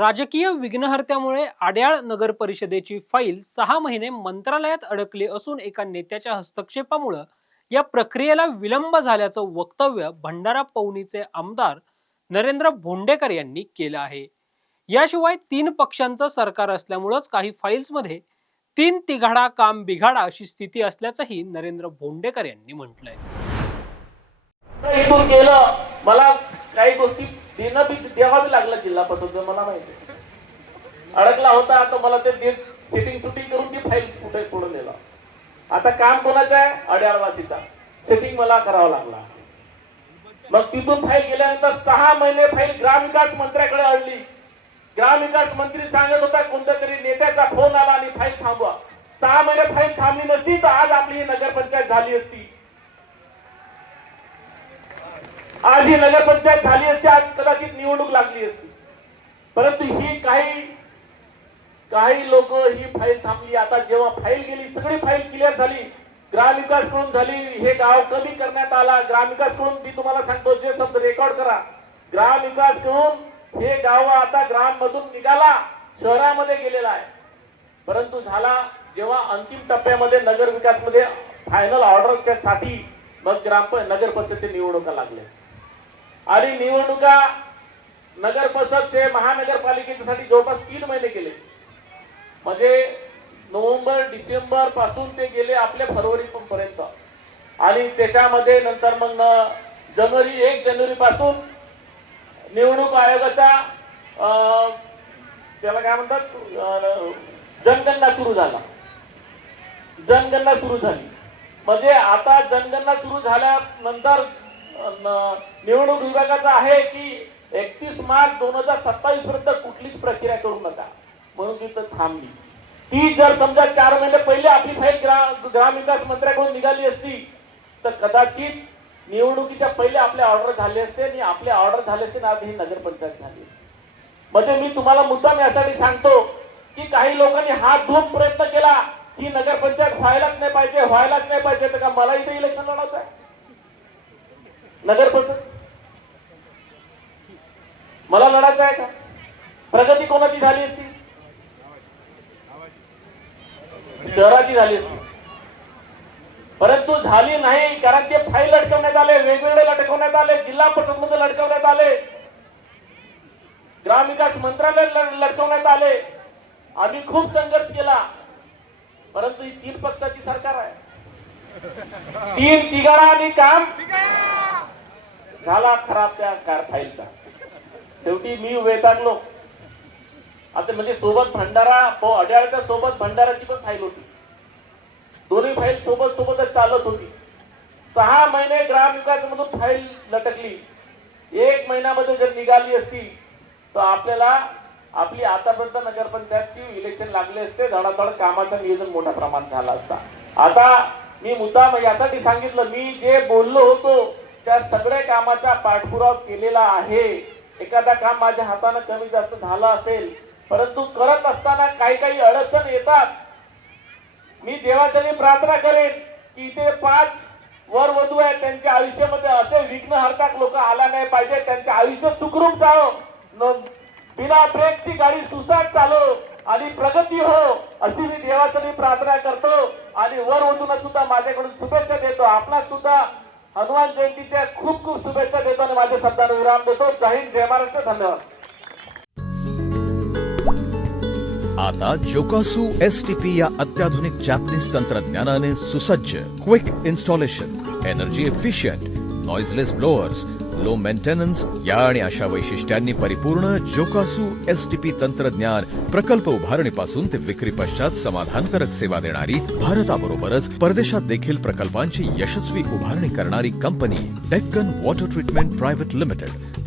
राजकीय विघ्नहर्त्यामुळे आड्याळ नगर परिषदेची फाईल 6 महिने मंत्रालयात अडकली असून एका नेत्याच्या हस्तक्षेपामुळे या प्रक्रियेला विलंब झाल्याचं वक्तव्य भंडारा पवनीचे आमदार नरेंद्र भोंडेकर यांनी केलं आहे. याशिवाय 3 पक्षांचं सरकार असल्यामुळेच काही फाईल्समध्ये 3 तिघाडा काम बिघाडा अशी स्थिती असल्याचंही नरेंद्र भोंडेकर यांनी म्हटलंय. इथून गेलं मला काही गोष्टी देणं बी द्यावी लागलं जिल्हा परिषद मला माहिती अडकला होता. आता मला ते सेटिंग शूटिंग करून ती फाईल कुठे पुढे नेला. आता काम कोणाचं आहे? अड्याळवासीचा. सेटिंग मला करावं लागला. मग तिथून फाईल गेल्यानंतर 6 महिने फाईल ग्रामविकास मंत्र्याकडे अडली. ग्रामविकास मंत्री सांगत होता कोणत्या तरी नेत्याचा फोन आला आणि फाईल थांबवा. 6 महिने फाईल थांबली नसती तर आज आपली ही नगरपंचायत झाली असती. आज ही नगरपंचायत झाली असती. आज कदाचित निवडणूक लागली असती. परंतु ही काही लोक ही फाईल थांबली. आता जेव्हा फाईल गेली सगळी फाईल क्लिअर झाली. ग्रामविकास कडून झाली. हे गाव कमी करण्यात आला. ग्रामविकास कडून मी तुम्हाला सांगतो जे शब्द रेकॉर्ड करा. ग्रामविकास कडून हे गाव आता ग्राम मधून निघाला शहरामध्ये गेलेला आहे. परंतु झाला जेव्हा अंतिम टप्प्यामध्ये नगर विकास मध्ये फायनल ऑर्डरच्या साठी मग नगर परिषदेची निवडणुका लागल्या आणि निवडणुका नगर परिषदचे महानगरपालिकेसाठी जवळपास 3 महिने गेले. म्हणजे नोव्हेंबर डिसेंबर पासून ते गेले आपल्या फरवरी पर्यंत आणि त्याच्यामध्ये नंतर मग 1 जानेवारी पासून निवडणूक आयोगाचा त्याला काय म्हणतात जनगणना सुरू झाला. जनगणना सुरू झाली म्हणजे आता जनगणना सुरू झाल्यानंतर निवडणूक विभागाचा आहे की 31 मार्च 2027 पर्यंत कुठलीच प्रक्रिया करू नका म्हणून तिथं थांबली. ती जर समजा 4 महिने पहिले आपली फाईल ग्रामविकास मंत्र्याकडून निघाली असती तर कदाचित निवडणुकीच्या पहिले आपले ऑर्डर झाले असते आणि आपले ऑर्डर झाले असते आज ही नगरपंचायत झाली. म्हणजे मी तुम्हाला मुद्दाम यासाठी सांगतो की काही लोकांनी हात धुवून प्रयत्न केला की नगरपंचायत व्हायलाच नाही पाहिजे तर का मला इथे इलेक्शन लढायचं आहे नगर परिषद मला लढायचं आहे का? प्रगती कोणाची झाली असती? शहराची झाली असती. परंतु झाली नाही कारण ते फाईल लटकवण्यात आले. वेगवेगळे लटकवण्यात आले. जिल्हा परिषद मध्ये लटकवण्यात आले. ग्रामविकास मंत्रालयात लटकवण्यात आले. आम्ही खूप संघर्ष केला परंतु ही 3 पक्षाची सरकार आहे. 3 तिघाडा आणि काम झाला खराब त्या फाईलचा. शेवटी मी वैतागलो. आता म्हणजे सोबत भंडारा अड्याळच्या सोबत भंडाराची पण फाईल होती. दोन्ही फाईल सोबतच चालत होती. 6 महिने ग्रामविकास मधून फाईल लटकली. 1 महिन्यामध्ये जर निघाली असती तर आपल्याला आपली आतापर्यंत नगरपंचायतची इलेक्शन लागले असते. धडाधड कामाचं नियोजन मोठ्या प्रमाणात झाला असता. आता मी मुद्दाम यासाठी सांगितलं मी जे बोललो होतो त्या सगळ्या कामाचा पाठपुरावा केलेला आहे. एखादा काम माझ्या हाताने कमी जास्त झालं असेल परंतु करत असताना काही अडचण येतात. मी देवाची प्रार्थना करेन की इथे 5 वर वधू आहेत त्यांच्या आयुष्यामध्ये असे विघ्नहर्ता लोक आला नाही पाहिजे. त्यांचे आयुष्य सुखरूप जावं. बिना ब्रेकची गाडी सुसाट चालव आणि प्रगती हो अशी मी देवाची प्रार्थना करतो आणि वर वधूंना सुद्धा माझ्याकडून शुभेच्छा देतो. आपला सुद्धा हनुमान जयंतीच्या खूप शुभेच्छा देतो आणि माझे शब्दांना विराम देतो. जय हिंद जय महाराष्ट्र. धन्यवाद. आता जोकासू STP या अत्याधुनिक जॅपनीज तंत्रज्ञानाने सुसज्ज quick installation, energy efficient, noiseless blowers, low maintenance या आणि अशा वैशिष्ट्यांनी परिपूर्ण जोकासू STP तंत्रज्ञान प्रकल्प उभारणीपासून ते विक्री पश्चात समाधानकारक सेवा देणारी भारताबरोबरच परदेशात देखील प्रकल्पांची यशस्वी उभारणी करणारी company Deccan water treatment private limited